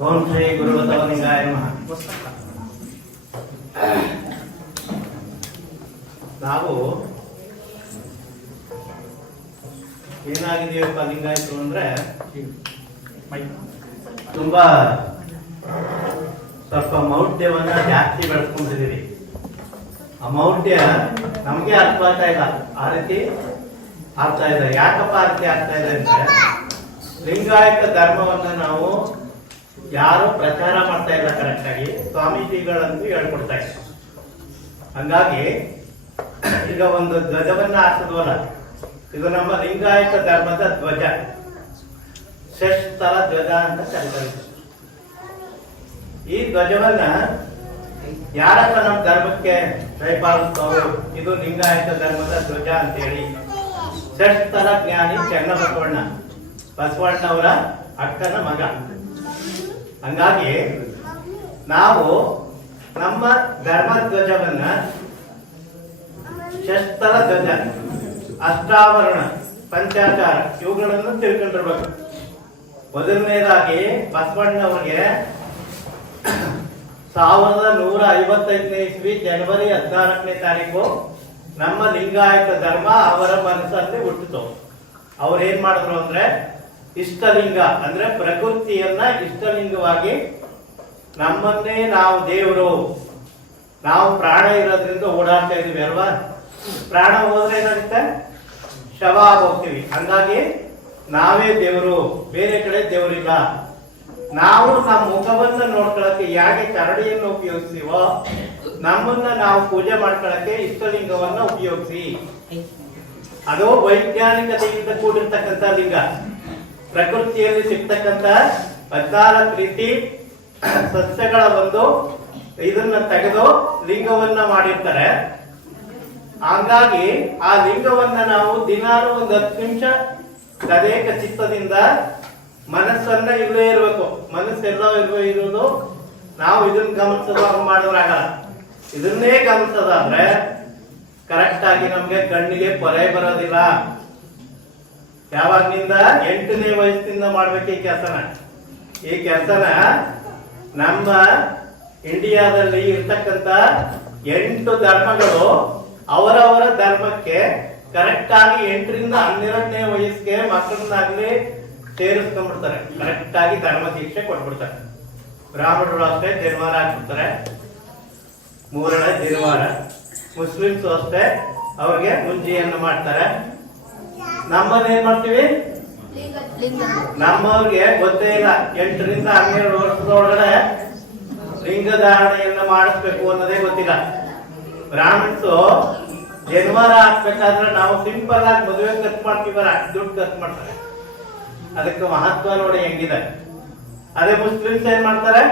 ಓಂ ಶ್ರೀ ಗುರು ಬಸವಲಿಂಗಾಯ ನಮಃ. ನಾವು ಏನಾಗಿದೆಯಪ್ಪ ಲಿಂಗಾಯತರು ಅಂದ್ರೆ? ತುಂಬಾ ಸ್ವಲ್ಪ ಮೌಢ್ಯವನ್ನ ಜಾಸ್ತಿ ಬೆಳೆಸ್ಕೊಂಡಿದೀವಿ ಆ ಮೌಢ್ಯ ನಮ್ಗೆ ಅರ್ಥ ಆಗ್ತಾ ಇಲ್ಲ. ಆ ರೀತಿ ಆಗ್ತಾ ಇದೆ. ಯಾಕಪ್ಪ ರೀತಿ ಆಗ್ತಾ ಇದೆ ಅಂದ್ರೆ ಲಿಂಗಾಯತ ಧರ್ಮವನ್ನ ನಾವು ಯಾರು ಪ್ರಚಾರ ಮಾಡ್ತಾ ಇಲ್ಲ ಕರೆಕ್ಟ್ ಆಗಿ, ಸ್ವಾಮೀಜಿಗಳಂತೂ ಹೇಳ್ಕೊಡ್ತಾ ಇಲ್ಲ. ಹಂಗಾಗಿ, ಈಗ ಒಂದು ಧ್ವಜವನ್ನ ಹಾಕಿದ್ವಲ್ಲ ಇದು ನಮ್ಮ ಲಿಂಗಾಯತ ಧರ್ಮದ ಧ್ವಜ. ಷಷ್ಠಲ ಧ್ವಜ ಅಂತ ಕರೀತಾರೆ. ಈ ಧ್ವಜವನ್ನ ಯಾರಪ್ಪ ನಮ್ಮ ಧರ್ಮಕ್ಕೆ ಕೈಪಾಲಿಸ್ತವರು ಇದು ಲಿಂಗಾಯತ ಧರ್ಮದ ಧ್ವಜ ಅಂತೇಳಿ. ಷಷ್ಠಲ ಜ್ಞಾನಿ ಚನ್ನಬಸವಣ್ಣ. ಬಸವಣ್ಣವರ ಅಕ್ಕನ ಮಗ. ಹಂಗಾಗಿ ನಾವು ನಮ್ಮ ಧರ್ಮ ಧ್ವಜವನ್ನ ಶಸ್ತ್ರ ಧ್ವಜ, ಅಷ್ಟಾವರಣ ಪಂಚಾಚಾರ ಇವುಗಳನ್ನು ತಿಳ್ಕೊಂಡಿರ್ಬೇಕು. ಮೊದಲನೇದಾಗಿ ಬಸವಣ್ಣವರಿಗೆ ಸಾವಿರದ ನೂರ ಐವತ್ತೈದನೇ ಇಸ್ವಿ ಜನವರಿ ಹದಿನಾಲ್ಕನೇ ತಾರೀಕು ನಮ್ಮ ಲಿಂಗಾಯತ ಧರ್ಮ ಅವರ ಮನಸ್ಸಲ್ಲಿ ಹುಟ್ಟಿತು. ಅವ್ರು ಏನ್ ಮಾಡಿದ್ರು ಅಂದ್ರೆ ಇಷ್ಟಲಿಂಗ, ಅಂದ್ರೆ ಪ್ರಕೃತಿಯನ್ನ ಇಷ್ಟಲಿಂಗವಾಗಿ ನಮ್ಮನ್ನೇ ನಾವು ದೇವರು, ನಾವು ಪ್ರಾಣ ಇರೋದ್ರಿಂದ ಓಡಾಡ್ತಾ ಇದೀವಿ ಅಲ್ವಾ? ಪ್ರಾಣ ಹೋದ್ರೆ ಏನಾಗುತ್ತೆ? ಶವ ಹೋಗ್ತೀವಿ. ಹಂಗಾಗಿ ನಾವೇ ದೇವರು, ಬೇರೆ ಕಡೆ ದೇವರಿಲ್ಲ. ನಾವು ನಮ್ಮ ಮುಖವನ್ನ ನೋಡ್ಕೊಳಕ್ಕೆ ಯಾಕೆ ಕರಡಿಯನ್ನು ಉಪಯೋಗಿಸ್ತೀವೋ, ನಮ್ಮನ್ನ ನಾವು ಪೂಜೆ ಮಾಡ್ಕೊಳಕ್ಕೆ ಇಷ್ಟಲಿಂಗವನ್ನ ಉಪಯೋಗಿಸಿ. ಅದು ವೈಜ್ಞಾನಿಕತೆಯಿಂದ ಕೂಡಿರ್ತಕ್ಕಂಥ ಲಿಂಗ. ಪ್ರಕೃತಿಯಲ್ಲಿ ಸಿಗ್ತಕ್ಕಂಥ ಹದಿನಾಲ್ಕು ರೀತಿ ಸಸ್ಯಗಳ ಒಂದು ಇದನ್ನ ತೆಗೆದು ಲಿಂಗವನ್ನ ಮಾಡಿರ್ತಾರೆ. ಹಂಗಾಗಿ ಆ ಲಿಂಗವನ್ನ ನಾವು ದಿನಾಲು ಒಂದು ಹತ್ತು ನಿಮಿಷ ತದೇಕ ಚಿತ್ತದಿಂದ ಮನಸ್ಸನ್ನ ಇಲ್ಲೇ ಇರಬೇಕು. ಮನಸ್ಸೆಲ್ಲ ಇರುವ ಇರೋದು ನಾವು ಇದನ್ನ ಗಮನಿಸೋದಾಗ ಮಾಡಿದ್ರಾಗಲ್ಲ ಇದನ್ನೇ ಗಮನಿಸೋದಾದ್ರೆ ಕರೆಕ್ಟ್ ಆಗಿ ನಮ್ಗೆ ಕಣ್ಣಿಗೆ ಪೊರೆ ಬರೋದಿಲ್ಲ. ಯಾವಾಗಿನಿಂದ? ಎಂಟನೇ ವಯಸ್ಸಿನಿಂದ ಮಾಡ್ಬೇಕು ಈ ಕೆಲಸನ. ಈ ಕೆಲಸನ ನಮ್ಮ ಇಂಡಿಯಾದಲ್ಲಿ ಇರ್ತಕ್ಕಂತ ಎಂಟು ಧರ್ಮಗಳು ಅವರವರ ಧರ್ಮಕ್ಕೆ ಕರೆಕ್ಟ್ ಆಗಿ ಎಂಟರಿಂದ ಹನ್ನೆರಡನೇ ವಯಸ್ಸಿಗೆ ಮಕ್ಕಳನ್ನಾಗ್ಲಿ ಸೇರಿಸ್ಕೊಂಡ್ಬಿಡ್ತಾರೆ. ಕರೆಕ್ಟ್ ಆಗಿ ಧರ್ಮ ದೀಕ್ಷೆ ಕೊಟ್ಬಿಡ್ತಾರೆ. ಬ್ರಾಹ್ಮಣರು ಅಷ್ಟೇ ಜನ್ವಾರ ಹಾಕ್ಬಿಡ್ತಾರೆ. ಮೂರನೇ ದಿನವಾರ ಮುಸ್ಲಿಮ್ಸ್ ಅಷ್ಟೇ, ಅವ್ರಿಗೆ ಮುಂಜಿಯನ್ನು ಮಾಡ್ತಾರೆ. ನಮ್ಮನ್ನ ಏನ್ ಮಾಡ್ತೀವಿ? ನಮ್ಮವ್ರಿಗೆ ಗೊತ್ತೇ ಇಲ್ಲ. ಎಂಟರಿಂದ ಹನ್ನೆರಡು ವರ್ಷದೊಳಗಡೆ ಲಿಂಗ ಧಾರಣೆಯನ್ನ ಮಾಡಿಸ್ಬೇಕು ಅನ್ನೋದೇ ಗೊತ್ತಿಲ್ಲ. ಬ್ರಾಹ್ಮಣ್ಸು ಜನ್ಮರ ಹಾಕ್ಬೇಕಾದ್ರೆ ನಾವು ಸಿಂಪಲ್ ಆಗಿ ಮದುವೆ ಖರ್ಚು ಮಾಡ್ತೀವಲ್ಲ ದುಡ್ಡು ಖರ್ಚು ಮಾಡ್ತಾರೆ. ಅದಕ್ಕೆ ಮಹತ್ವ ನೋಡಿ ಹೆಂಗಿದೆ. ಅದೇ ಮುಸ್ಲಿಮ್ಸ್ ಏನ್ ಮಾಡ್ತಾರೆ?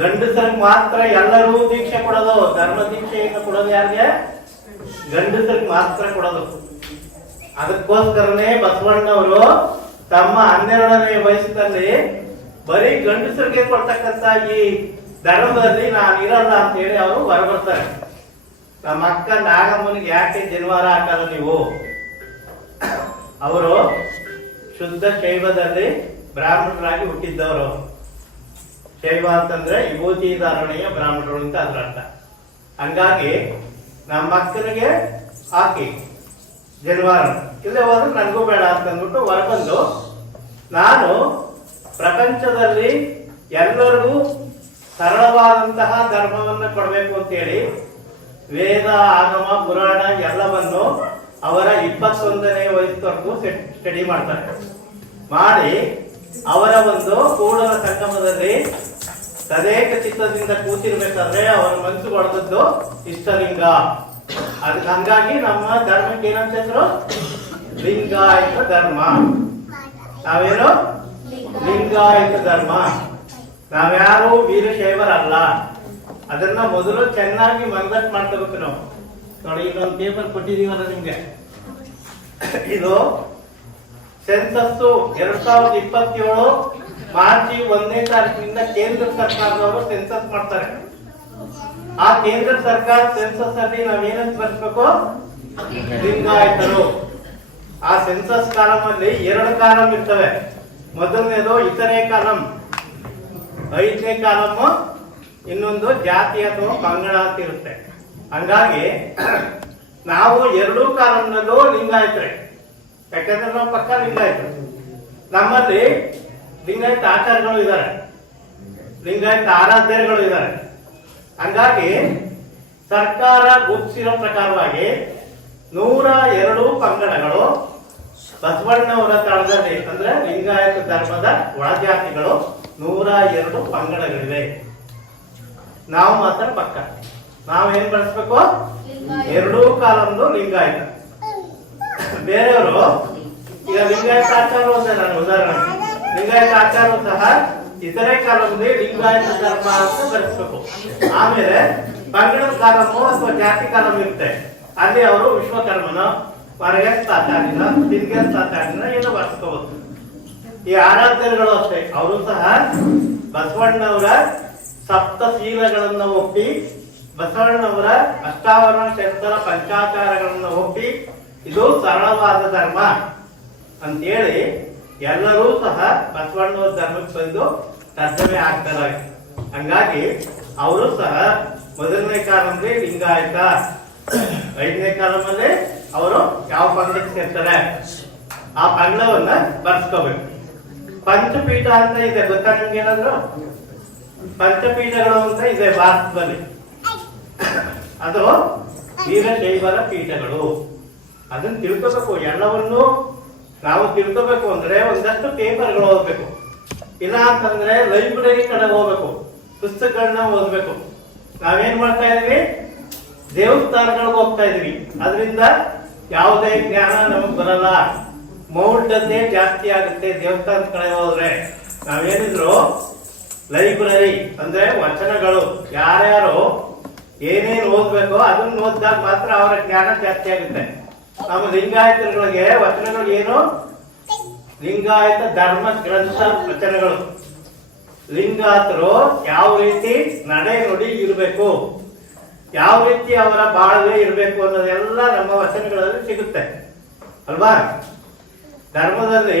ಗಂಡಸರಿಗೆ ಮಾತ್ರ ಎಲ್ಲರೂ ದೀಕ್ಷೆ ಕೊಡೋದು, ಧರ್ಮ ದೀಕ್ಷೆಯನ್ನು ಕೊಡೋದು ಯಾರಿಗೆ? ಗಂಡಸರಿಗೆ ಮಾತ್ರ ಕೊಡೋದು. ಅದಕ್ಕೋಸ್ಕರನೇ ಬಸವಣ್ಣವರು ತಮ್ಮ ಹನ್ನೆರಡನೇ ವಯಸ್ಸಿನಲ್ಲಿ ಬರೀ ಗಂಡಸರಿಗೆ ಕೊಡ್ತಕ್ಕಂತ ಈ ಧರ್ಮದಲ್ಲಿ ನಾನು ಇರಲ್ಲ ಅಂತ ಹೇಳಿ ಅವರು ಹೊರಬರ್ತಾರೆ. ನಮ್ಮ ಅಕ್ಕ ನಾಗಮ್ಮನಿಗೆ ಯಾಕೆ ಜನಿವಾರ ಹಾಕಲ್ಲ ನೀವು? ಅವರು ಶುದ್ಧ ಶೈವದಲ್ಲಿ ಬ್ರಾಹ್ಮಣರಾಗಿ ಹುಟ್ಟಿದ್ದವರು. ಶೈವ ಅಂತಂದ್ರೆ ಯುವತಿ ಧಾರಣೆಯ ಬ್ರಾಹ್ಮಣರು ಅಂತ ಅದರ ಅರ್ಥ. ಹಂಗಾಗಿ ನಮ್ಮ ಅಕ್ಕನಿಗೆ ಹಾಕಿ ಜನಿವಾರ ಇಲ್ಲೇ ಹೋದ್ರೆ ನನಗೂ ಬೇಡ ಅಂತ ಅಂದ್ಬಿಟ್ಟು ಹೊರಬಂದು ನಾನು ಪ್ರಪಂಚದಲ್ಲಿ ಎಲ್ಲರಿಗೂ ಸರಳವಾದಂತಹ ಧರ್ಮವನ್ನು ಕೊಡಬೇಕು ಅಂತೇಳಿ ವೇದ, ಆಗಮ, ಪುರಾಣ ಎಲ್ಲವನ್ನು ಅವರ ಇಪ್ಪತ್ತೊಂದನೇ ವಯಸ್ಸವರೆಗೂ ಸ್ಟಡಿ ಮಾಡ್ತಾರೆ. ಮಾಡಿ ಅವರ ಒಂದು ಕೂಡಲ ಸಂಗಮದಲ್ಲಿ ತದೇಕ ಚಿತ್ತದಿಂದ ಕೂತಿರ್ಬೇಕಾದ್ರೆ ಅವರ ಮನಸ್ಸು ಹೊಡೆದದ್ದು ಇಷ್ಟಲಿಂಗ. ಅದಕ್ಕೆ ಹಂಗಾಗಿ ನಮ್ಮ ಧರ್ಮಕ್ಕೆ ಏನಂತ ಹೆಸರು ಲಿಂಗಾಯತ ಧರ್ಮ. ನಾವೇನು? ಲಿಂಗಾಯತ ಧರ್ಮ. ನಾವ್ಯಾರು ವೀರಶೈವರಲ್ಲ. ಅದನ್ನ ಮೊದಲು ಚೆನ್ನಾಗಿ ಮನದಟ್ಟು ಮಾಡ್ಕೋಬೇಕು ನಾವು. ನೋಡಿ, ಇಲ್ಲೊಂದು ಪೇಪರ್ ಕೊಟ್ಟಿದೀವಲ್ಲ ನಿಮ್ಗೆ. ಇದು ಸೆನ್ಸಸ್ ಎರಡ್ ಸಾವಿರದ ಇಪ್ಪತ್ತೇಳು ಮಾರ್ಚ್ ಒಂದನೇ ತಾರೀಕಿನಿಂದ ಕೇಂದ್ರ ಸರ್ಕಾರದವರು ಸೆನ್ಸಸ್ ಮಾಡ್ತಾರೆ. ಆ ಕೇಂದ್ರ ಸರ್ಕಾರ ಸೆನ್ಸಸ್ ಅಲ್ಲಿ ನಾವೇನಂತ ಬರ್ಸ್ಬೇಕು? ಲಿಂಗಾಯತರು. ಆ ಸೆನ್ಸಸ್ ಕಾಲಮಲ್ಲಿ ಎರಡು ಕಾಲಂ ಇರ್ತವೆ. ಮೊದಲನೇದು ಇತರೆ ಕಾಲಂ, ಐದನೇ ಕಾಲಂ, ಇನ್ನೊಂದು ಜಾತಿ ಅಥವಾ ಪಂಗಡ ಅಂತ ಇರುತ್ತೆ. ಹಂಗಾಗಿ ನಾವು ಎರಡೂ ಕಾಲಂನಲ್ಲೂ ಲಿಂಗಾಯತರೆ. ಯಾಕಂದ್ರೆ ನಾವು ಪಕ್ಕ ಲಿಂಗಾಯತರು. ನಮ್ಮಲ್ಲಿ ಲಿಂಗಾಯತ ಆಚಾರಗಳು ಇದ್ದಾರೆ ಲಿಂಗಾಯತ ಆರಾಧ್ಯರುಗಳು ಇದ್ದಾರೆ ಹಂಗಾಗಿ ಸರ್ಕಾರ ಗುರುತಿಸಿರೋ ಪ್ರಕಾರವಾಗಿ ನೂರ ಎರಡು ಪಂಗಡಗಳು ಬಸವಣ್ಣವರ ತಳದಲ್ಲಿ ಅಂದ್ರೆ ಲಿಂಗಾಯತ ಧರ್ಮದ ಒಳಜಾತಿಗಳು ನೂರ ಎರಡು ಪಂಗಡಗಳಿವೆ. ನಾವು ಮಾತ್ರ ಪಕ್ಕ. ನಾವೇನ್ ಬಳಸ್ಬೇಕು? ಎರಡೂ ಕಾಲಂದು ಲಿಂಗಾಯತ. ಬೇರೆಯವರು ಈಗ ಲಿಂಗಾಯತ ಆಚಾರ ನಾನು ಉದಾಹರಣೆ. ಲಿಂಗಾಯತ ಆಚಾರ ಸಹ ಇತರೆ ಕಾಲದಲ್ಲಿ ಲಿಂಗಾಯತ ಧರ್ಮ ಅಂತ ಬರೆಸ್ಬೇಕು. ಆಮೇಲೆ ಪಂಗಡದ ಕಾಲಮು ಅಥವಾ ಜಾತಿ ಕಾಲಮ್ ಇರುತ್ತೆ. ಅಲ್ಲಿ ಅವರು ವಿಶ್ವಕರ್ಮನ ಹೊರಗೆ ತಾತಾಡಿನ ತಿರ್ಗೆ ತಾತಾಡಿನ ಏನೋ ಬರ್ಸ್ಕೋಬಹುದು ಈ ಆರಾಧನೆಗಳು ಅಷ್ಟೇ. ಅವರು ಸಹ ಬಸವಣ್ಣವರ ಸಪ್ತಶೀಲಗಳನ್ನ ಒಪ್ಪಿ, ಬಸವಣ್ಣವರ ಅಷ್ಟಾವರಣ ಶಸ್ತ್ರ ಪಂಚಾಚಾರಗಳನ್ನ ಒಪ್ಪಿ, ಇದು ಸರಳವಾದ ಧರ್ಮ ಅಂತೇಳಿ ಎಲ್ಲರೂ ಸಹ ಬಸವಣ್ಣವರ ಧರ್ಮಕ್ಕೆ ಬಂದು ತರ್ಜಮೆ ಆಗ್ತಾರೆ ಹಂಗಾಗಿ ಅವರು ಸಹ ಮೊದಲನೇ ಕಾಲಂದ್ರೆ ಲಿಂಗಾಯತ. ಐದನೇ ಕಾಲಮಲ್ಲಿ ಅವರು ಯಾವ ಪಂಗಕ್ಕೆ ಸೇರ್ತಾರೆ? ಆ ಪಂಗವನ್ನ ಬರ್ಸ್ಕೋಬೇಕು. ಪಂಚಪೀಠ ಅಂತ ಇದೆ, ಗೊತ್ತಾ ನಿಮ್ಗೆ ಏನಾದ್ರು? ಪಂಚಪೀಠಗಳು ಅಂತ ಇದೆ ಭಾರತದಲ್ಲಿ ಅದು ವೀರಶೈವರ ಪೀಠಗಳು. ಅದನ್ನ ತಿಳ್ಕೋಬೇಕು, ಎಲ್ಲವನ್ನು ನಾವು ತಿಳ್ಕೋಬೇಕು ಅಂದ್ರೆ ಒಂದಷ್ಟು ಪೇಪರ್ಗಳು ಓದ್ಬೇಕು. ಇಲ್ಲ ಅಂತಂದ್ರೆ ಲೈಬ್ರರಿ ಕಡೆ ಹೋಗ್ಬೇಕು. ಪುಸ್ತಕಗಳನ್ನ ಓದ್ಬೇಕು. ನಾವೇನ್ ಮಾಡ್ತಾ ಇದೀವಿ? ದೇವಸ್ಥಾನಗಳಿಗೆ ಹೋಗ್ತಾ ಇದೀವಿ. ಅದರಿಂದ ಯಾವುದೇ ಜ್ಞಾನ ನಮಗ್ ಬರಲ್ಲ. ಮೌಢ್ಯತೆ ಜಾಸ್ತಿ ಆಗುತ್ತೆ ದೇವಸ್ಥಾನದ ಕಡೆ ಹೋದ್ರೆ. ನಾವೇನಿದ್ರು ಲೈಬ್ರರಿ ಅಂದ್ರೆ ವಚನಗಳು. ಯಾರ್ಯಾರು ಏನೇನು ಓದ್ಬೇಕೋ ಅದನ್ನ ಓದಿದಾಗ ಮಾತ್ರ ಅವರ ಜ್ಞಾನ ಜಾಸ್ತಿ ಆಗುತ್ತೆ. ನಮ್ಮ ಲಿಂಗಾಯತರುಗಳಿಗೆ ವಚನಗಳು ಏನು? ಲಿಂಗಾಯತ ಧರ್ಮ ಗ್ರಂಥ ವಚನಗಳು. ಲಿಂಗಾಯತರು ಯಾವ ರೀತಿ ನಡೆ ನುಡಿ ಇರಬೇಕು, ಯಾವ ರೀತಿ ಅವರ ಬಾಳ್ವೆ ಇರಬೇಕು ಅನ್ನೋದೆಲ್ಲ ನಮ್ಮ ವಚನಗಳಲ್ಲಿ ಸಿಗುತ್ತೆ. ಅಲ್ವಾ? ಧರ್ಮದಲ್ಲಿ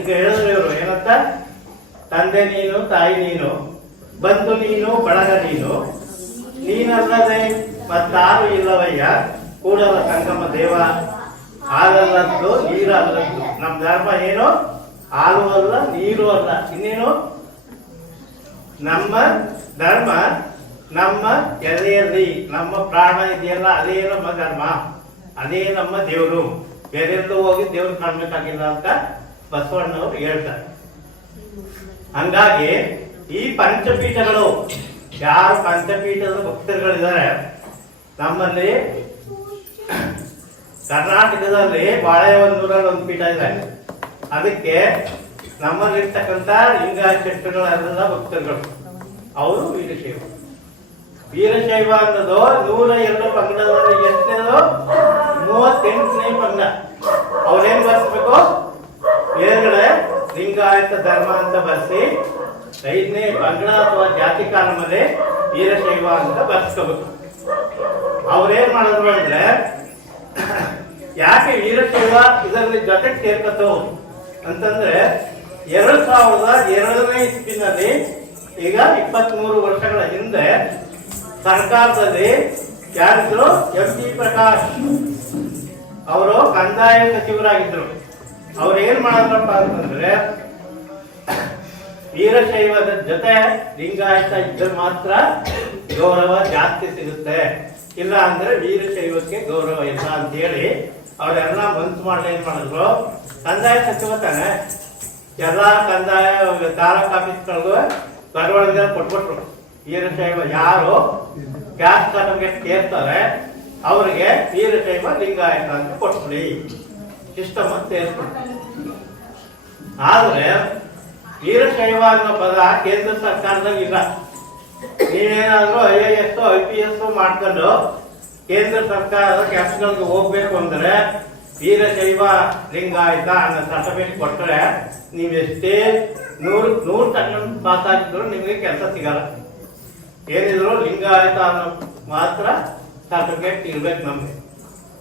ಈಗ ಹೇಳಿದ್ರು ಇವರು ಏನಂತ? ತಂದೆ ನೀನು, ತಾಯಿ ನೀನು, ಬಂಧು ನೀನು, ಬಳಗ ನೀನು. ನೀನಲ್ಲದೆ ಮತ್ತಾರು ಇಲ್ಲವಯ್ಯ, ಕೂಡಲ ಸಂಗಮ ದೇವ. ಹಾಲಲ್ಲದ್ದು, ನೀರಲ್ಲದ್ದು. ನಮ್ಮ ಧರ್ಮ ಏನು? ಹಾಲು ಅಲ್ಲ, ನೀರು ಅಲ್ಲ. ಇನ್ನೇನು? ನಮ್ಮ ಧರ್ಮ ನಮ್ಮ ಎದೆಯಲ್ಲಿ, ನಮ್ಮ ಪ್ರಾಣ ಇದೆಯಲ್ಲ, ಅದೇ ನಮ್ಮ ಧರ್ಮ. ಅದೇ ನಮ್ಮ ದೇವರು. ಬೇರೆಲ್ಲೂ ಹೋಗಿ ದೇವ್ರು ಕಾಣ್ಬೇಕಾಗಿಲ್ಲ ಅಂತ ಬಸವಣ್ಣವರು ಹೇಳ್ತಾರೆ. ಹಂಗಾಗಿ ಈ ಪಂಚಪೀಠಗಳು, ಯಾರು ಪಂಚಪೀಠದ ಭಕ್ತರುಗಳಿದ್ದಾರೆ, ನಮ್ಮಲ್ಲಿ ಕರ್ನಾಟಕದಲ್ಲಿ ಬಾಳೆಹೊನ್ನೂರಲ್ಲಿ ಒಂದು ಪೀಠ ಇದೆ. ಅದಕ್ಕೆ ನಮ್ಮಲ್ಲಿರ್ತಕ್ಕಂಥ ಲಿಂಗ ಶೆಟ್ಟರುಗಳೆಲ್ಲ ಭಕ್ತರುಗಳು. ಅವರು ವೀರಶೈವ. ವೀರಶೈವ ಅನ್ನೋದು ನೂರ ಎರಡು ಪಂಗಡದಲ್ಲಿ ಎಷ್ಟನೇದು? ಮೂವತ್ತೆಂಟನೇ ಪಂಗಡ ಅವ್ರೇನ್ ಬರ್ಸ್ಬೇಕು? ಮೇಲ್ಗಡೆ ಲಿಂಗಾಯತ ಧರ್ಮ ಅಂತ ಬರ್ಸಿ ಐದನೇ ಪಂಗಡ ಅಥವಾ ಜಾತಿ ಕಾಲಮಲ್ಲಿ ವೀರಶೈವ ಅಂತ ಬರ್ಸ್ಕೋಬೇಕು. ಅವ್ರೇನ್ ಮಾಡಿದ್ರು ಅಂದ್ರೆ ಯಾಕೆ ವೀರಶೈವ ಇದರಲ್ಲಿ ಜೊತೆ ಸೇರ್ಕತ್ತು ಅಂತಂದ್ರೆ ಎರಡ್ ಸಾವಿರದ ಎರಡನೇ ಇಸ್ವಿನಲ್ಲಿ ಈಗ ಇಪ್ಪತ್ತ್ ಮೂರು ವರ್ಷಗಳ ಹಿಂದೆ ಸರ್ಕಾರದಲ್ಲಿ ಯಾರಿದ್ರು ಎಂ ಟಿ ಪ್ರಕಾಶ್ ಅವರು ಕಂದಾಯ ಸಚಿವರಾಗಿದ್ರು ಅವ್ರು ಏನ್ ಮಾಡಿದ್ರಪ್ಪ ಅಂತಂದ್ರೆ, ವೀರಶೈವದ ಜೊತೆ ಲಿಂಗಾಯತ ಇದ್ದರೆ ಮಾತ್ರ ಗೌರವ ಜಾಸ್ತಿ ಸಿಗುತ್ತೆ. ಇಲ್ಲ ಅಂದ್ರೆ ವೀರಶೈವಕ್ಕೆ ಗೌರವ ಇಲ್ಲ ಅಂತ ಹೇಳಿ ಅವರೆಲ್ಲ ಬಂತ್ ಮಾಡ್ಲಿ ಏನ್ ಮಾಡಿದ್ರು. ಕಂದಾಯ ಸಚಿವ ತಾನೆ. ಎಲ್ಲಾ ಕಂದಾಯ ತಾಲೂಕ್ ಆಫೀಸ್ಗಳಿಗೂ ಬರವಣಿಗೆ ಕೊಟ್ಬಿಟ್ರು. ವೀರಶೈವ ಯಾರು ಗ್ಯಾಸ್ ಸರ್ಟಿಫಿಕೇಟ್ ಕೇಳ್ತಾರೆ ಅವರಿಗೆ ವೀರಶೈವ ಲಿಂಗಾಯತ ಅಂತ ಕೊಟ್ಬಿಡಿ. ಸಿಸ್ಟಮ್ ಅಂತ ಸೇರಿಸ್ಬಿಟ್ಟು ಆದ್ರೆ ವೀರಶೈವ ಅನ್ನೋ ಪದ ಕೇಂದ್ರ ಸರ್ಕಾರದಲ್ಲಿ ಇಲ್ಲ ನೀವೇನಾದ್ರೂ I A S, I P S ಮಾಡ್ಕೊಂಡು ಕೇಂದ್ರ ಸರ್ಕಾರದ ಕೆಲಸಗಳಿಗೆ ಹೋಗ್ಬೇಕು ಅಂದ್ರೆ ವೀರಶೈವ ಲಿಂಗಾಯತ ಅನ್ನೋ ಸರ್ಟಿಫಿಕೇಟ್ ಕೊಟ್ಟರೆ ನೀವು ಎಷ್ಟೇ ನೂರು ನೂರು ತಗೊಂಡು ಪಾಸ್ ಆಗಿದ್ರು ನಿಮಗೆ ಕೆಲಸ ಸಿಗಲ್ಲ. ಏನಿದ್ರು ಲಿಂಗಾಯತ ಅನ್ನೋ ಮಾತ್ರ ಸರ್ಟಿಫಿಕೇಟ್ ಇರ್ಬೇಕು ನಮ್ಗೆ.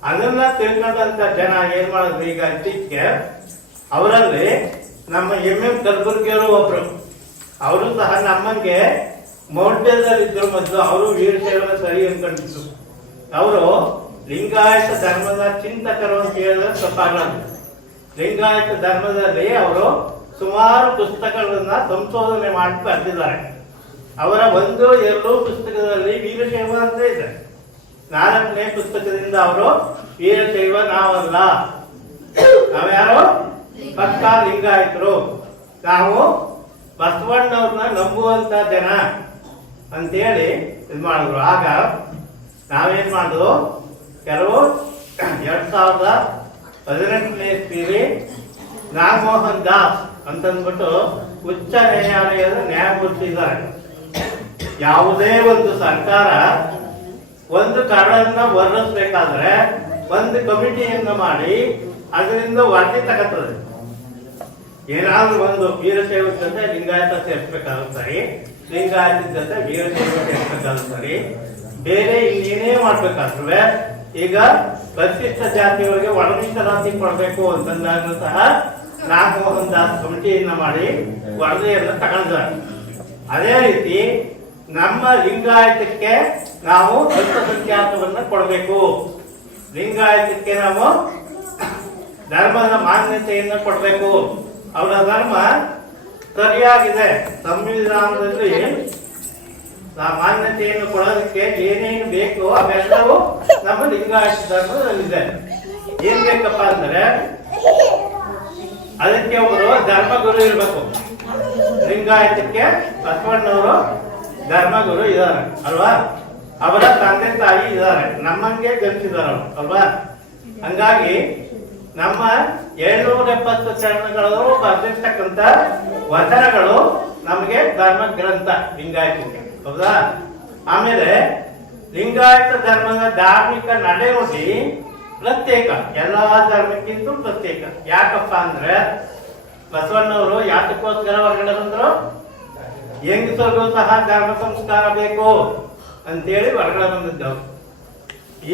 ಅದನ್ನ ತಿಳ್ಕೊಂಡಂತ ಜನ ಏನ್ ಮಾಡಿದ್ರು ಈಗ ಇತ್ತೀಚೆಗೆ ಅವರಲ್ಲಿ ನಮ್ಮ ಎಂ ಎಂ ಕಲಬುರ್ಗಿಯವರು ಒಬ್ರು. ಅವರು ಸಹ ನಮ್ಮಂಗೆ ಮೌಂಟೇನ್ದಲ್ಲಿ ಇದ್ರು ಮೊದಲು ಅವರು ವೀರಶೈವನ ಸರಿ ಅನ್ಕೊಂಡಿದ್ರು. ಅವರು ಲಿಂಗಾಯತ ಧರ್ಮದ ಚಿಂತಕರು ಅಂತ ಹೇಳಿದ್ರೆ ತಪ್ಪಾಗಲ್ಲ ಲಿಂಗಾಯತ ಧರ್ಮದಲ್ಲಿ ಅವರು ಸುಮಾರು ಪುಸ್ತಕಗಳನ್ನ ಸಂಶೋಧನೆ ಮಾಡಿ ಬರೆದಿದ್ದಾರೆ. ಅವರ ಒಂದು, ಎರಡು ಪುಸ್ತಕದಲ್ಲಿ ವೀರಶೈವ ಅಂತ ಇದೆ. ನಾಲ್ಕನೇ ಪುಸ್ತಕದಿಂದ ಅವರು ವೀರಶೈವ ನಾವಲ್ಲ. ನಾವ್ಯಾರು? ಪಕ್ಕ ಲಿಂಗಾಯತರು. ನಾವು ಬಸವಣ್ಣವ್ರನ್ನ ನಂಬುವಂತ ಜನ ಅಂತೇಳಿ ಇದು ಮಾಡಿದ್ರು. ಆಗ ನಾವೇನ್ ಮಾಡಿದ್ರು ಕೆಲವು ಎರಡ್ ಸಾವಿರದ ಹದಿನೆಂಟನೇ ಇಸ್ವಿಲಿ ನಾಗಮೋಹನ್ ದಾಸ್ ಅಂತಂದ್ಬಿಟ್ಟು ಉಚ್ಚ ನ್ಯಾಯಾಲಯದ ನ್ಯಾಯಮೂರ್ತಿ ಇದ್ದಾರೆ. ಯಾವುದೇ ಒಂದು ಸರ್ಕಾರ ಒಂದು ಕರಡನ್ನ ವರ್ಣಿಸ್ಬೇಕಾದ್ರೆ ಒಂದು ಕಮಿಟಿಯನ್ನ ಮಾಡಿ ಅದರಿಂದ ವರದಿ ತಗತ್ತದೆ ಏನಾದ್ರೂ ಒಂದು ವೀರಶೈವ ಜೊತೆ ಲಿಂಗಾಯತ ಸೇರಿಸ್ಬೇಕಾಗುತ್ತೆ ಲಿಂಗಾಯತ ಜೊತೆ ವೀರಶೈವ ಸೇರ್ಸ್ಬೇಕಾಗುತ್ತಾರೆ ಬೇರೆ ಇನ್ನೇನೇ ಮಾಡ್ಬೇಕಾದ್ರೆ ಈಗ ಪರಿಶಿಷ್ಟ ಜಾತಿಯವರಿಗೆ ರಾಶಿ ಕೊಡಬೇಕು ಅಂತಂದಾಗಲೂ ಸಹ ನಾಗಮೋಹನ್ ದಾಸ್ ಕಮಿಟಿಯನ್ನ ಮಾಡಿ ವರದಿಯನ್ನು ತಗೊಂಡಿದ್ದಾರೆ ಅದೇ ರೀತಿ ನಮ್ಮ ಲಿಂಗಾಯತಕ್ಕೆ ನಾವು ಅಲ್ಪಸಂಖ್ಯಾತವನ್ನ ಕೊಡಬೇಕು. ಲಿಂಗಾಯತಕ್ಕೆ ನಾವು ಧರ್ಮದ ಮಾನ್ಯತೆಯನ್ನು ಕೊಡಬೇಕು. ಅವರ ಧರ್ಮ ಸರಿಯಾಗಿದೆ. ಸಂವಿಧಾನದಲ್ಲಿ ಆ ಮಾನ್ಯತೆಯನ್ನು ಕೊಡೋದಕ್ಕೆ ಏನೇನು ಬೇಕು ಅವೆಲ್ಲವೂ ನಮ್ಮ ಲಿಂಗಾಯತ ಧರ್ಮದಲ್ಲಿದೆ. ಏನ್ ಬೇಕಪ್ಪ ಅಂದ್ರೆ, ಅದಕ್ಕೆ ಒಬ್ಬರು ಧರ್ಮಗುರು ಇರಬೇಕು. ಲಿಂಗಾಯತಕ್ಕೆ ಬಸವಣ್ಣವರು ಧರ್ಮಗುರು ಇದ್ದಾರೆ, ಅಲ್ವಾ? ಅವರ ತಂದೆ ತಾಯಿ ಇದ್ದಾರೆ, ನಮ್ಮಂಗೆ ಅವರು, ಅಲ್ವಾ? ಹಂಗಾಗಿ ನಮ್ಮ ಏಳ್ನೂರ ಎಪ್ಪತ್ತು ಚರಣಗಳು ಬರೆದಿರ್ತಕ್ಕಂಥ ವಚನಗಳು ನಮಗೆ ಧರ್ಮ ಗ್ರಂಥ ಲಿಂಗಾಯತಕ್ಕೆ. ಹೌದಾ? ಆಮೇಲೆ ಲಿಂಗಾಯತ ಧರ್ಮದ ಧಾರ್ಮಿಕ ನಡೆನುಡಿ ಪ್ರತ್ಯೇಕ, ಎಲ್ಲಾ ಧರ್ಮಕ್ಕಿಂತ ಪ್ರತ್ಯೇಕ. ಯಾಕಪ್ಪ ಅಂದ್ರೆ ಬಸವಣ್ಣವರು ಯಾತಕ್ಕೋಸ್ಕರ ಹೊರಗಡೆ ಬಂದ್ರು? ಹೆಂಗಸರಿಗೂ ಸಹ ಧರ್ಮ ಸಂಸ್ಕಾರ ಬೇಕು ಅಂತೇಳಿ ಹೊರಗಡೆ ಬಂದಿದ್ದವು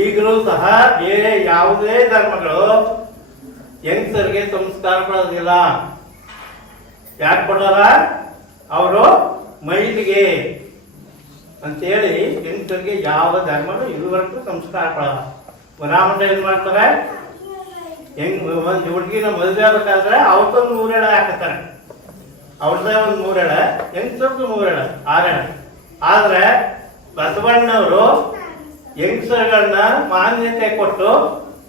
ಈಗಲೂ ಸಹ ಬೇರೆ ಯಾವುದೇ ಧರ್ಮಗಳು ಹೆಂಗಸರಿಗೆ ಸಂಸ್ಕಾರ ಕೊಡೋದಿಲ್ಲ. ಯಾಕೆ ಕೊಡೋಲ್ಲ? ಅವರು ಮೈಲಿಗೆ ಅಂತೇಳಿ ಹೆಂಗಸರಿಗೆ ಯಾವ ಧರ್ಮನು ಇದುವರೆಗೂ ಸಂಸ್ಕಾರ ಕೊಡಲ್ಲ ಬ್ರಾಹ್ಮಣ ಏನ್ ಮಾಡ್ತಾರೆ? ಹೆಂಗ್ ಒಂದು ಹುಡುಗಿನ ಮದುವೆ ಆಗ್ಬೇಕಾದ್ರೆ ಅವತ್ತೊಂದು ಮೂರೆಳೆ ಹಾಕತ್ತಾರೆ. ಅವ್ರದ್ದೇ ಒಂದು ಮೂರೆಳೆ, ಹೆಂಗ್ಸರ್ದು ಮೂರೆಳೆ? ಆರೆಳೆ. ಆದ್ರೆ ಬಸವಣ್ಣವರು ಹೆಂಗಸರುಗಳನ್ನ ಮಾನ್ಯತೆ ಕೊಟ್ಟು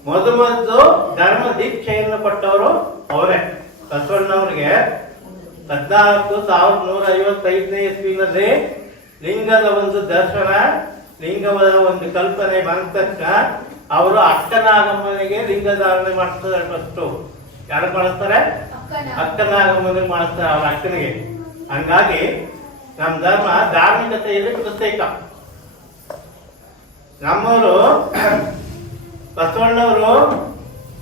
ಮೊದ ಮೊದಲು ಧರ್ಮ ದೀಕ್ಷೆಯನ್ನು ಕೊಟ್ಟವರು ಅವರೇ. ಬಸವಣ್ಣವ್ರಿಗೆ ಹದಿನಾಲ್ಕು ಸಾವಿರದ ನೂರ ಐವತ್ತೈದನೇ ಇಸ್ವಿನಲ್ಲಿ ಲಿಂಗದ ಒಂದು ದರ್ಶನ ಲಿಂಗದ ಒಂದು ಕಲ್ಪನೆ ಬಂದ ತಕ್ಷಣ ಅವರು ಅಕ್ಕನಾಗಮ್ಮನಿಗೆ ಲಿಂಗಧಾರಣೆ ಮಾಡಿಸ್ತಾರೆ ಫಸ್ಟು ಯಾರು ಮಾಡಿಸ್ತಾರೆ? ಅಕ್ಕನಾಗಮ್ಮನಿಗೆ ಮಾಡಿಸ್ತಾರೆ ಅವ್ರ ಅಕ್ಕನಿಗೆ. ಹಂಗಾಗಿ ನಮ್ಮ ಧರ್ಮ ಧಾರ್ಮಿಕತೆಯಲ್ಲಿ ಪ್ರತ್ಯೇಕ. ನಮ್ಮವರು ಬಸವಣ್ಣವರು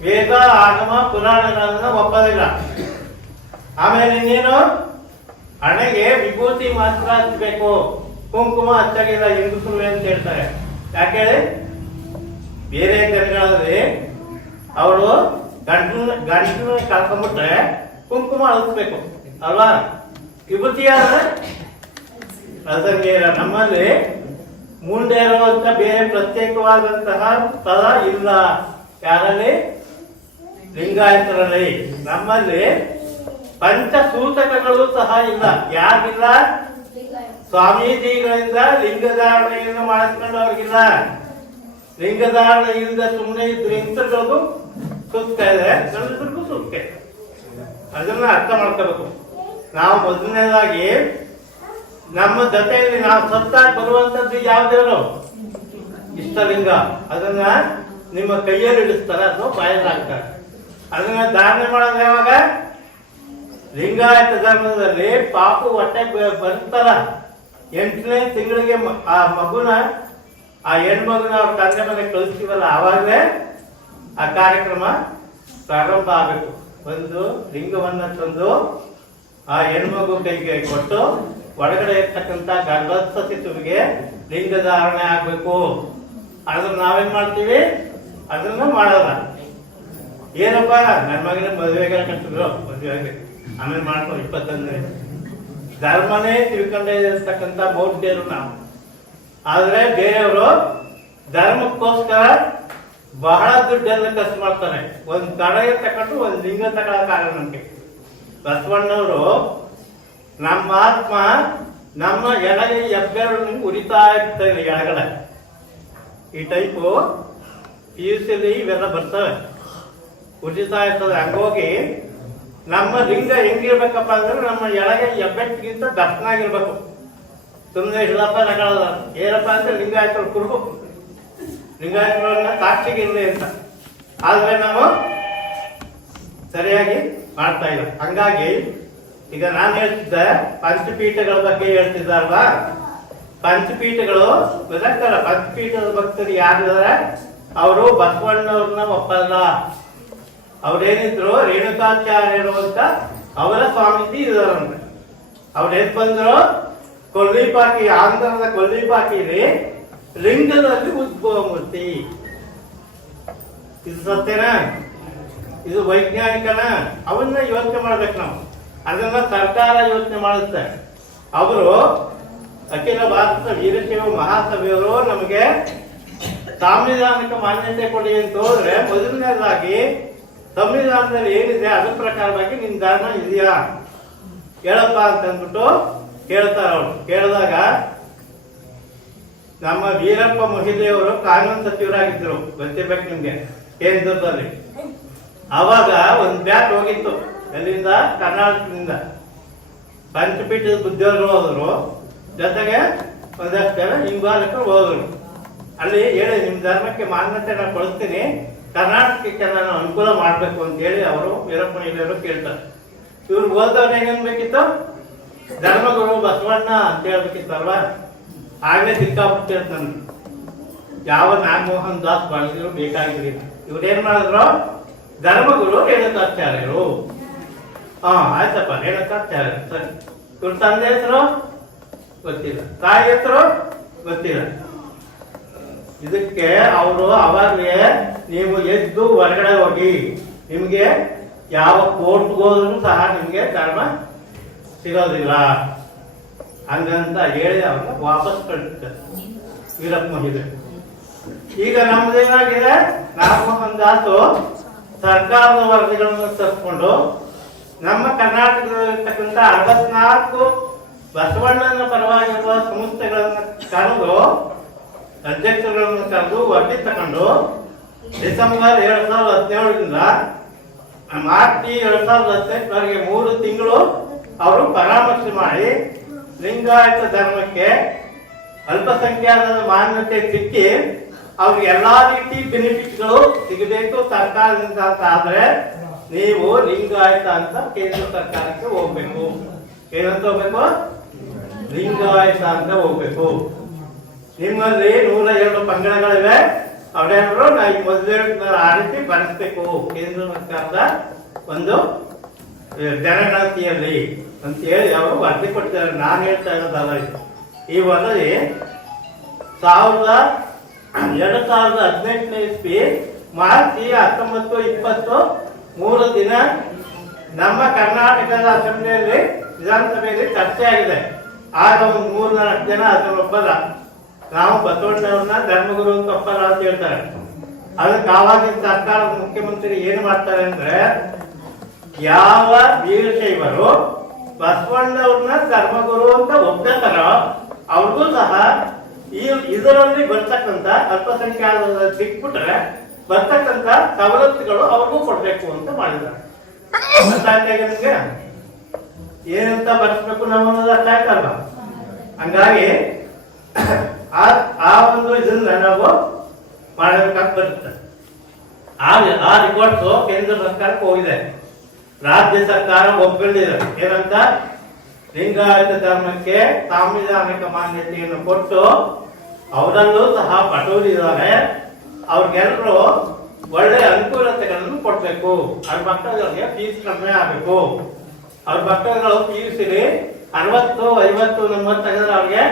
ವೇದ ಆಗಮ ಪುರಾಣಗಳನ್ನ ಒಪ್ಪದಿಲ್ಲ. ಆಮೇಲೆ ಇನ್ನೇನು? ಹಣೆಗೆ ವಿಭೂತಿ ಮಾತ್ರ ಹಚ್ಚಬೇಕು ಕುಂಕುಮ ಹಚ್ಚಾಗಿಲ್ಲ ಹೆಂಗಸರು ಅಂತ ಹೇಳ್ತಾರೆ. ಯಾಕೆ ಬೇರೆ ಜನಗಳಲ್ಲಿ ಅವರು ಗಂಟಲು ಗಂಟಲು ಕಳ್ಕೊಂಡ್ಬಿಟ್ರೆ ಕುಂಕುಮ ಹಚ್ಚಬೇಕು ಅಲ್ವಾ? ವಿಭೂತಿಯಾದ್ರೆ ನಮ್ಮಲ್ಲಿ ಮುಂದೆ ಇರುವಂತ ಬೇರೆ ಪ್ರತ್ಯೇಕವಾದಂತಹ ಪದ ಇಲ್ಲ. ಯಾರಲ್ಲಿ? ಲಿಂಗಾಯತರಲ್ಲಿ. ನಮ್ಮಲ್ಲಿ ಪಂಚಸೂತಕಗಳು ಸಹ ಇಲ್ಲ. ಯಾರಿಲ್ಲ ಸ್ವಾಮೀಜಿಗಳಿಂದ ಲಿಂಗಧಾರಣೆಯನ್ನು ಮಾಡಿಸ್ಕೊಂಡವ್ರಿಗಿಲ್ಲ ಲಿಂಗಧಾರಣೆ ಇಲ್ಲದ ಸುಮ್ಮನೆ ಇದ್ರೆ ಹೆಂಗಸರಿಗೂ ಸೂಕ್ತ ಇದೆ. ಗಂಡಸರಿಗೂ ಅದನ್ನ ಅರ್ಥ ಮಾಡ್ಕೋಬೇಕು. ನಾವು ಮೊದಲನೇದಾಗಿ ನಮ್ಮ ಜೊತೆಯಲ್ಲಿ ನಾವು ಸತ್ತಾಗಿ ಬರುವಂತದ್ದು ಯಾವ ದೇವರು ಇಷ್ಟಲಿಂಗ. ಅದನ್ನ ನಿಮ್ಮ ಕೈಯಲ್ಲಿ ಇಡಿಸ್ತಾರೆ, ಅಥವಾ ಬಾಯಲ್ಲಿ ಹಾಕ್ತಾರೆ. ಅದನ್ನ ಧಾರಣೆ ಮಾಡೋದು ಯಾವಾಗ? ಲಿಂಗಾಯತ ಧರ್ಮದಲ್ಲಿ ಪಾಪು ಹೊಟ್ಟೆ ಬರ್ತಾರ ಎಂಟನೇ ತಿಂಗಳಿಗೆ ಆ ಮಗುನ, ಆ ಹೆಣ್ಮಗುನ ಅವ್ರ ತಂದೆ ಮನೆ ಕಳಿಸ್ತೀವಲ್ಲ, ಆವಾಗಲೇ ಆ ಕಾರ್ಯಕ್ರಮ ಪ್ರಾರಂಭ ಆಗಬೇಕು. ಒಂದು ಲಿಂಗವನ್ನ ತಂದು ಆ ಹೆಣ್ಮಗು ಕೈಗೆ ಕೊಟ್ಟು ಒಳಗಡೆ ಇರ್ತಕ್ಕಂಥ ಗರ್ಭಸ್ಥ ಶಿಶುವಿಗೆ ಲಿಂಗ ಧಾರಣೆ ಆಗ್ಬೇಕು. ಅದನ್ನ ನಾವೇನ್ ಮಾಡ್ತೀವಿ? ಅದನ್ನ ಮಾಡಲ್ಲ. ಏನಪ್ಪ? ನನ್ನ ಮಗನ ಮದುವೆಗೆ ಕಟ್ಟಿದ್ರು. ಮದುವೆಗೆ ಆಮೇಲೆ ಮಾಡ್ಕೊಂಡು ಇಪ್ಪತ್ತೊಂದನೇ. ಧರ್ಮನೇ ತಿಳ್ಕೊಂಡೇ ಇರ್ತಕ್ಕಂಥ ಬೌದ್ಧರು ನಾವು ಆದ್ರೆ ಬೇರೆಯವರು ಧರ್ಮಕ್ಕೋಸ್ಕರ ಬಹಳ ದುಡ್ಡನ್ನು ಖರ್ಚು ಮಾಡ್ತಾರೆ. ಒಂದು ಕಡೆಗೆ ತಗೊಂಡು ಒಂದು ಲಿಂಗ ತಗೊಳಕ್ಕಾಗಲ್ಲ ನಮ್ಗೆ. ಬಸವಣ್ಣವರು ನಮ್ಮ ಆತ್ಮ ನಮ್ಮ ಎಡಗೆ ನಿಮ್ಗೆ ಉರಿತಾ ಇರ್ತದೆ ಎಡಗಡೆ. ಈ ಟೈಪು ಪಿ ಯು ಸಿಲಿ ಇವೆಲ್ಲ ಬರ್ತವೆ. ಉರಿತಾ ಇರ್ತದೆ. ಹಂಗೋಗಿ ನಮ್ಮ ಲಿಂಗ ಹೆಂಗಿರ್ಬೇಕಪ್ಪ ಅಂದ್ರೆ ನಮ್ಮ ಎಳಗೆ ಎಬ್ಬೆಟ್ಟಿಗಿಂತ ದಪ್ಪನಾಗಿರ್ಬೇಕು. ಸುಮ್ಮನೆ ಇಲ್ಲಪ್ಪ ನಗಳಲ್ಲ. ಏನಪ್ಪ ಅಂದ್ರೆ ಲಿಂಗಾಯತರು ಕುರುಬು. ಲಿಂಗಾಯತರನ್ನ ಸಾಕ್ಷಿಗೆ ಇರಲಿ ಅಂತ. ಆದ್ರೆ ನಾವು ಸರಿಯಾಗಿ ಮಾಡ್ತಾ ಇಲ್ಲ. ಹಂಗಾಗಿ ಈಗ ನಾನು ಹೇಳ್ತಿದ್ದೆ, ಪಂಚಪೀಠಗಳ ಬಗ್ಗೆ ಹೇಳ್ತಿದ್ದಾರಲ್ವಾ? ಪಂಚಪೀಠಗಳು ಗೊತ್ತಾಗ್ತಲ್ಲ ಪಂಚಪೀಠದ ಭಕ್ತರು ಯಾರಿದ್ದಾರೆ? ಅವರು ಬಸವಣ್ಣವ್ರನ್ನ ಒಪ್ಪಲ್ಲ. ಅವ್ರೇನಿದ್ರು, ರೇಣುಕಾಚಾರ್ಯರು ಅಂತ ಅವರ ಸ್ವಾಮೀಜಿ ಇದಾರಂತೆ ಅವ್ರು ಎದ್ ಬಂದ್ರು? ಕೊಲ್ಲಿಪಾಕಿ, ಆಂಧ್ರದ ಕೊಲ್ಲಿಪಾಕಿಲಿ ಲಿಂಗದಲ್ಲಿ ಉದ್ಭವ ಮೂರ್ತಿ. ಇದು ಸತ್ಯನಾ? ಇದು ವೈಜ್ಞಾನಿಕನ? ಅವನ್ನ ಯೋಚನೆ ಮಾಡ್ಬೇಕು ನಾವು. ಅದನ್ನ ಸರ್ಕಾರ ಯೋಚನೆ ಮಾಡುತ್ತೆ. ಅವರು ಅಖಿಲ ಭಾರತ ವೀರಶೈವ ಮಹಾಸಭೆಯವರು ನಮಗೆ ಸಾಂವಿಧಾನಿಕ ಮಾನ್ಯತೆ ಕೊಡಿ ಅಂತ ಹೋದ್ರೆ ಮೊದಲನೇದಾಗಿ ಸಂವಿಧಾನದಲ್ಲಿ ಏನಿದೆ ಅದ್ರ ಪ್ರಕಾರವಾಗಿ ನಿನ್ ಧರ್ಮ ಇದೆಯಾ? ಕೇಳಪ್ಪ ಅಂತ ಅಂದ್ಬಿಟ್ಟು ಕೇಳ್ತಾರ ಅವ್ರು. ಕೇಳಿದಾಗ ನಮ್ಮ ವೀರಪ್ಪ ಮೊಹಿಲೆಯವರು ಕಾನೂನು ಸಚಿವರಾಗಿದ್ದರು ಗೊತ್ತಿರ್ಬೇಕು ನಿಮ್ಗೆ? ಕೇಂದ್ರದಲ್ಲಿ. ಅವಾಗ ಒಂದ್ ಬ್ಯಾಟ್ ಹೋಗಿತ್ತು. ಎಲ್ಲಿಂದ? ಕರ್ನಾಟಕದಿಂದ. ಪಂಚಪೀಠದ ಬುದ್ಧಿಯವರು ಹೋದ್ರು. ಜೊತೆಗೆ ಒಂದಷ್ಟು ಜನ ಹಿಂಬಾಲಕರು ಹೋದ್ರು. ಅಲ್ಲಿ ಹೇಳಿ, ನಿಮ್ ಧರ್ಮಕ್ಕೆ ಮಾನ್ಯತೆ ನಾನು ಕೊಡ್ತೀನಿ. ಕರ್ನಾಟಕಕ್ಕೆ ನಾನು ಅನುಕೂಲ ಮಾಡಬೇಕು ಅಂತ ಹೇಳಿ ಅವರು ವೀರಪ್ಪನ ಮೊಯ್ಲಿಯವರು ಕೇಳ್ತಾರೆ. ಇವ್ರು ಓದವ್ರು ಏನೇನ್ಬೇಕಿತ್ತು ಧರ್ಮಗುರು ಬಸವಣ್ಣ ಅಂತ ಹೇಳ್ಬೇಕಿತ್ತಲ್ವಾ? ಆಗ್ಲೇ ನನ್ಗೆ ಯಾವ ನಾಗಮೋಹನ್ ದಾಸ್ ಬಳಸಿದ್ರು ಬೇಕಾಗಿರಲಿಲ್ಲ. ಇವ್ರೇನ್ ಮಾಡಿದ್ರು? ಧರ್ಮಗುರು ರೇಣುಕಾಚಾರ್ಯರು. ಹಾ, ಆಯ್ತಪ್ಪ ರೇಣುಕಾಚಾರ್ಯ ಸರಿ. ಇವ್ರ ತಂದೆ ಹೆಸರು? ಗೊತ್ತಿಲ್ಲ. ತಾಯಿ ಹೆಸರು? ಗೊತ್ತಿಲ್ಲ. ಇದಕ್ಕೆ ಅವರು ಅವಾಗಲೇ ನೀವು ಎದ್ದು ಹೊರಗಡೆ ಹೋಗಿ, ನಿಮಗೆ ಯಾವ ಕೋರ್ಟ್ ಹೋದ್ರು ಸಹ ನಿಮಗೆ ಧರ್ಮ ಸಿಗೋದಿಲ್ಲ. ಹಂಗಂತ ಹೇಳಿ ಅವ್ರನ್ನ ವಾಪಸ್ ಕಳಿಸ್ತಾರೆ. ವೀರಪ್ಪ ಮಹಿಳೆ. ಈಗ ನಮ್ದೇನಾಗಿದೆ ನಾಗಮೋಹನ್ ದಾಸು ಸರ್ಕಾರದ ವರದಿಗಳನ್ನು ತರಿಸ್ಕೊಂಡು ನಮ್ಮ ಕರ್ನಾಟಕದಲ್ಲಿರ್ತಕ್ಕಂಥ ಅರವತ್ನಾಲ್ಕು ಬಸವಣ್ಣನ ಪರವಾಗಿರುವ ಸಂಸ್ಥೆಗಳನ್ನು ಕರೆದು ಅಧ್ಯಕ್ಷರುಗಳನ್ನು ಕರೆದು ವರದಿ ತಗೊಂಡು ಡಿಸೆಂಬರ್ ಎರಡ್ ಸಾವಿರದ ಹದಿನೇಳರಿಂದ ಮಾರ್ಚ್ ಎರಡ್ ಸಾವಿರದ ಹದಿನೆಂಟರವರೆಗೆ ಮೂರು ತಿಂಗಳು ಅವರು ಪರಾಮರ್ಶೆ ಮಾಡಿ ಲಿಂಗಾಯತ ಧರ್ಮಕ್ಕೆ ಅಲ್ಪಸಂಖ್ಯಾತರ ಮಾನ್ಯತೆ ಸಿಕ್ಕಿ ಅವ್ರಿಗೆ ಎಲ್ಲಾ ರೀತಿ ಬೆನಿಫಿಟ್ಗಳು ಸಿಗಬೇಕು ಸರ್ಕಾರದಿಂದ ಅಂತ ಆದ್ರೆ ನೀವು ಲಿಂಗಾಯತ ಅಂತ ಕೇಂದ್ರ ಸರ್ಕಾರಕ್ಕೆ ಹೋಗ್ಬೇಕು. ಏನಂತ ಹೋಗ್ಬೇಕು? ಲಿಂಗಾಯತ ಅಂತ ಹೋಗ್ಬೇಕು. ನಿಮ್ಮಲ್ಲಿ ನೂರ ಎರಡು ಪಂಗಡಗಳಿವೆ. ಅವರೇನಾದ್ರು ನಾ ಈ ಮೊದಲೇ ಆ ರೀತಿ ಕೇಂದ್ರ ಸರ್ಕಾರದ ಒಂದು ಜನಗಣತಿಯಲ್ಲಿ ಅಂತ ಹೇಳಿ ಅವರು ವರದಿ ಕೊಡ್ತಾರೆ ನಾನು ಹೇಳ್ತಾ ಇರೋದಲ್ಲ ಇದು. ಈ ವರದಿ ಸಾವಿರದ ಎರಡು ಸಾವಿರದ ಹದಿನೆಂಟನೇ ಇಸ್ವಿ ಮಾರ್ಚ್ ಹತ್ತೊಂಬತ್ತು ಇಪ್ಪತ್ತು ಮೂರು ದಿನ ನಮ್ಮ ಕರ್ನಾಟಕದ ಅಸೆಂಬ್ಲಿಯಲ್ಲಿ ವಿಧಾನಸಭೆಯಲ್ಲಿ ಚರ್ಚೆ ಆಗಿದೆ ಆಗ ಒಂದು ಮೂರು ನಾಲ್ಕು ಜನ ಅದರ ಒಪ್ಪಲ್ಲ ನಾವು ಬಸವಣ್ಣವ್ರನ್ನ ಧರ್ಮಗುರು ಅಂತ ಒಪ್ಪಲ್ಲ ಅಂತ ಹೇಳ್ತಾರೆ. ಅದಕ್ಕೆ ಆವಾಗಿನ ಸರ್ಕಾರದ ಮುಖ್ಯಮಂತ್ರಿ ಏನು ಮಾಡ್ತಾರೆ ಅಂದ್ರೆ, ಯಾವ ವೀರಶೈವರು ಬಸವಣ್ಣವ್ರನ್ನ ಧರ್ಮಗುರು ಅಂತ ಒಪ್ಕೋತಾರೋ, ಅವ್ರಿಗೂ ಸಹ ಈ ಇದರಲ್ಲಿ ಬರ್ತಕ್ಕಂಥ ಅಲ್ಪಸಂಖ್ಯಾತ ಸಿಕ್ಬಿಟ್ರೆ ಬರ್ತಕ್ಕಂಥ ಸವಲತ್ತುಗಳು ಅವ್ರಿಗೂ ಕೊಡ್ಬೇಕು ಅಂತ ಮಾಡಿದ್ದಾರೆ. ನಿಮ್ಗೆ? ಏನಂತ ಬರ್ಸ್ಬೇಕು ನಾವು ಅರ್ಥ ಆಯ್ತಲ್ವಾ ಹಂಗಾಗಿ ಆ ಒಂದು ಇದನ್ನ ನಾವು ಮಾಡಬೇಕಾಗಿ ಬರುತ್ತೆ. ಆ ಆ ಕೇಂದ್ರ ಸರ್ಕಾರಕ್ಕೆ ಹೋಗಿದೆ. ರಾಜ್ಯ ಸರ್ಕಾರ ಒಪ್ಕೊಂಡಿದೆ ಏನಂತ? ಲಿಂಗಾಯತ ಧರ್ಮಕ್ಕೆ ಸಾಂವಿಧಾನಿಕ ಮಾನ್ಯತೆಯನ್ನು ಕೊಟ್ಟು ಅವರಲ್ಲೂ ಸಹ ಪಟೋರಿದ್ದಾರೆ ಅವ್ರಿಗೆಲ್ಲರೂ ಒಳ್ಳೆ ಅನುಕೂಲತೆಗಳನ್ನು ಕೊಡ್ಬೇಕು. ಅವ್ರ ಮಕ್ಕಳಿಗೆ ಫೀಸ್ ಕಡಿಮೆ ಆಗಬೇಕು. ಅವ್ರ ಮಕ್ಕಳುಗಳು ಪಿ ಯು ಸಿಲಿ ಅರವತ್ತು, ಐವತ್ತು ತೆಗೆದ್ರೆ ಅವ್ರಿಗೆ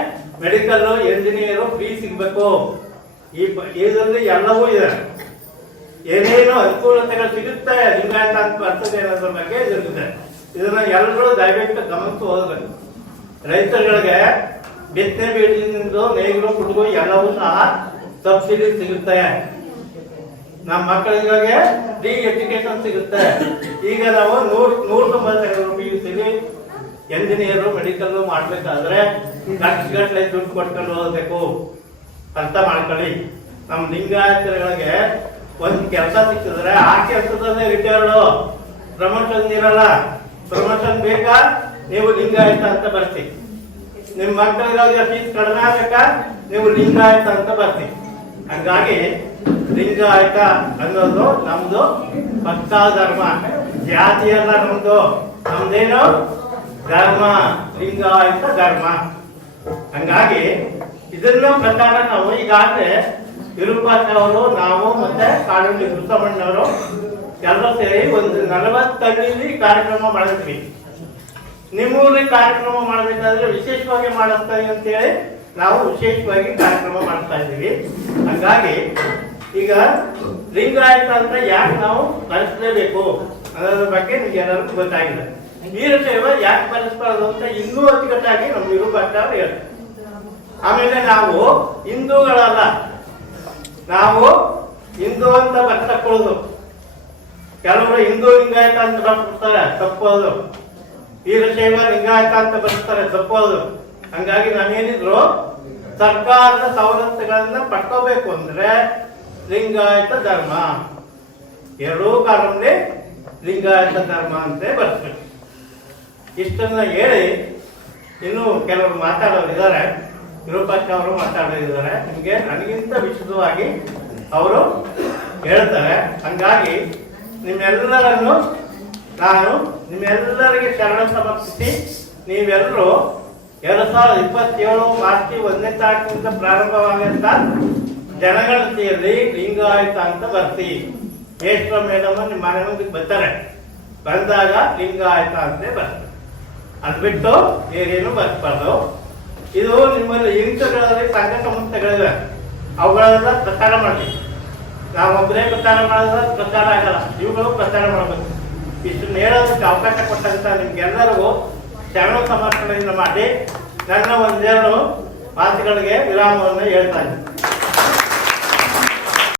ಮೆಡಿಕಲ್ ಎಂಜಿನಿಯರ್ ಫ್ರೀ ಸಿಗ್ಬೇಕು. ಈ ಇದರಲ್ಲಿ ಎಲ್ಲವೂ ಇದೆ. ಏನೇನು ಅನುಕೂಲತೆಗಳು ಸಿಗುತ್ತೆ ಲಿಂಗಾಯತ ಬರ್ತದೆ ಅನ್ನೋದ್ರ ಬಗ್ಗೆ ಇರುತ್ತೆ. ಇದನ್ನ ಎಲ್ಲರೂ ದಯವಿಟ್ಟು ಗಮನಿಸಿ ಹೋಗಬೇಕು ರೈತರುಗಳಿಗೆ ಬಿತ್ತನೆ ಬೀಜದಿಂದ ನೇಗಿಲು ಕುಡುಗು ಎಲ್ಲವೂ ಸಹ ಸಬ್ಸಿಡಿ ಸಿಗುತ್ತೆ. ನಮ್ಮ ಮಕ್ಕಳಿಗೆ ಫ್ರೀ ಎಜುಕೇಶನ್ ಸಿಗುತ್ತೆ. ಈಗ ನಾವು ನೂರು ನೂರ ತೊಂಬತ್ತೆರಡು ಪಿ ಯು ಸಿಲಿ ಎಂಜಿನಿಯರು ಮೆಡಿಕಲ್ ಮಾಡ್ಬೇಕಾದ್ರೆ ಲಕ್ಷಗಟ್ಟಲೆ ದುಡ್ಡು ಕೊಟ್ಕೊಂಡು ಹೋಗ್ಬೇಕು ಅರ್ಥ ಮಾಡ್ಕೊಳ್ಳಿ. ನಮ್ಮ ಲಿಂಗಾಯತಗಳಿಗೆ ಒಂದು ಕೆಲಸ ಸಿಕ್ಕಿದ್ರೆ ಆ ಕೆಲಸದಲ್ಲೇ ರಿಟೈರ್ಡ್. ಪ್ರಮೋಷನ್ ಇರಲ್ಲ ಪ್ರಮೋಷನ್ ಬೇಕಾ? ನೀವು ಲಿಂಗಾಯತ ಅಂತ ಬರ್ತಿ ನಿಮ್ಮ ಮಕ್ಕಳಿಗಾಗಿ ಫೀಸ್ ಕಡಿಮೆ ಆಗ್ಬೇಕಾ? ನೀವು ಲಿಂಗಾಯತ ಅಂತ ಬರ್ತಿ ಹಂಗಾಗಿ ಲಿಂಗಾಯತ ಅನ್ನೋದು ನಮ್ದು ಪಕ್ಕಾ ಧರ್ಮ ಜಾತಿ ಅಲ್ಲ ನಮ್ದು. ನಮ್ದೇನು? ಧರ್ಮ, ಲಿಂಗ ಅಂತ ಧರ್ಮ. ಹಂಗಾಗಿ ಇದನ್ನ ಪ್ರಕಾರ ನಾವು ಈಗಾಗಲೇ ವಿರೂಪಾಕ್ಷ ಅವರು ನಾವು ಮತ್ತೆ ಕಾಡಿ ಕೃಷ್ಣಮ್ಮಣ್ಣವರು ಎಲ್ಲರೂ ಸೇರಿ ಒಂದು ನಲವತ್ತಲ್ಲಿ ಕಾರ್ಯಕ್ರಮ ಮಾಡಿದ್ವಿ. ನಿಮ್ಮೂರಲ್ಲಿ ಕಾರ್ಯಕ್ರಮ ಮಾಡಬೇಕಾದ್ರೆ ವಿಶೇಷವಾಗಿ ಮಾಡಿಸ್ತಾರೆ ಅಂತೇಳಿ ನಾವು ವಿಶೇಷವಾಗಿ ಕಾರ್ಯಕ್ರಮ ಮಾಡ್ತಾ ಇದ್ದೀವಿ. ಹಂಗಾಗಿ ಈಗ ಲಿಂಗಾಯತ ಅಂತ ಯಾಕೆ ನಾವು ಬಳಸಲೇಬೇಕು ಅನ್ನೋದ್ರ ಬಗ್ಗೆ ನಿಮ್ಗೆ ಎಲ್ಲರಿಗೂ ಗೊತ್ತಾಗಿದೆ. ವೀರಶೈವ ಯಾಕೆ ಬಳಸಬಾರದು ಅಂತ ಇನ್ನೂ ಅಚ್ಚುಕಟ್ಟಾಗಿ ನಮ್ಮ ವಿರೂಪಾಕ್ಷ ಅವರು ಹೇಳ್ತಾರೆ. ಆಮೇಲೆ ನಾವು ಹಿಂದೂಗಳಲ್ಲ, ನಾವು ಹಿಂದೂ ಅಂತ ಬರ್ತಕೊಳ್ಳೋದು ಕೆಲವರು ಹಿಂದೂ ಲಿಂಗಾಯತ ಅಂತ ಬರ್ತಾರೆ ತಪ್ಪೋದು. ವೀರಶೈವ ಲಿಂಗಾಯತ ಅಂತ ಬರ್ತಾರೆ ತಪ್ಪೋದು. ಹಂಗಾಗಿ ನಾವೇನಿದ್ರು ಸರ್ಕಾರದ ಸವಲತ್ತುಗಳನ್ನ ಪಡ್ಕೋಬೇಕು ಅಂದ್ರೆ ಲಿಂಗಾಯತ ಧರ್ಮ. ಎರಡೂ ಕಾಲದಲ್ಲಿ ಲಿಂಗಾಯತ ಧರ್ಮ ಅಂತ ಬರ್ತದೆ ಇಷ್ಟನ್ನ ಹೇಳಿ ಇನ್ನು ಕೆಲವರು ಮಾತಾಡೋರಿದ್ದಾರೆ ವಿರೂಪಾಕ್ಷ ಅವರು ಮಾತಾಡೋರಿದ್ದಾರೆ ನಿಮಗೆ ನನಗಿಂತ ವಿಶುದ್ಧವಾಗಿ ಅವರು ಹೇಳ್ತಾರೆ. ಹಂಗಾಗಿ ನಿಮ್ಮೆಲ್ಲರನ್ನು ನಾನು ನಿಮ್ಮೆಲ್ಲರಿಗೆ ಶರಣ ಸಮರ್ಪಿಸಿ ನೀವೆಲ್ಲರೂ ಎರಡು ಸಾವಿರದ ಇಪ್ಪತ್ತೇಳು ಮಾರ್ಚ್ ಒಂದನೇ ತಾರೀಕಿನಿಂದ ಪ್ರಾರಂಭವಾಗಂತ ಜನಗಣತಿಯಲ್ಲಿ ಲಿಂಗಾಯತ ಅಂತ ಬರ್ತೀವಿ ಮೇಷ್ಟ್ರ ಮೇಡಮ್ ನಿಮ್ಮ ಮನೆ ಮುಂದೆ ಬರ್ತಾರೆ. ಬಂದಾಗ ಲಿಂಗಾಯತ ಅಂತ ಬರ್ತದೆ ಅದ್ ಬಿಟ್ಟು ಏನು ಬರ್ಬಾರ್ದು. ಇದು ನಿಮ್ಮಲ್ಲಿ ಇಂಥಗಳಲ್ಲಿ ಸಂಘ ಸಂಸ್ಥೆಗಳಿವೆ ಅವುಗಳೆಲ್ಲ ಪ್ರಚಾರ ಮಾಡಿ ನಾವೊಬ್ಬರೇ ಪ್ರಚಾರ ಮಾಡಿದ್ರೆ ಪ್ರಚಾರ ಆಗಲ್ಲ. ಇವುಗಳು ಪ್ರಚಾರ ಮಾಡಬೇಕು. ಇಷ್ಟು ಹೇಳೋದಕ್ಕೆ ಅವಕಾಶ ಕೊಟ್ಟಂತ ನಿಮ್ಗೆಲ್ಲರಿಗೂ ಶರಣ ಸಮರ್ಪಣೆಯಿಂದ ಮಾಡಿ ನನ್ನ ಒಂದೆರಡು ಮಾತುಗಳಿಗೆ ವಿರಾಮವನ್ನು ಹೇಳ್ತಾ ಇದ್ದೀನಿ.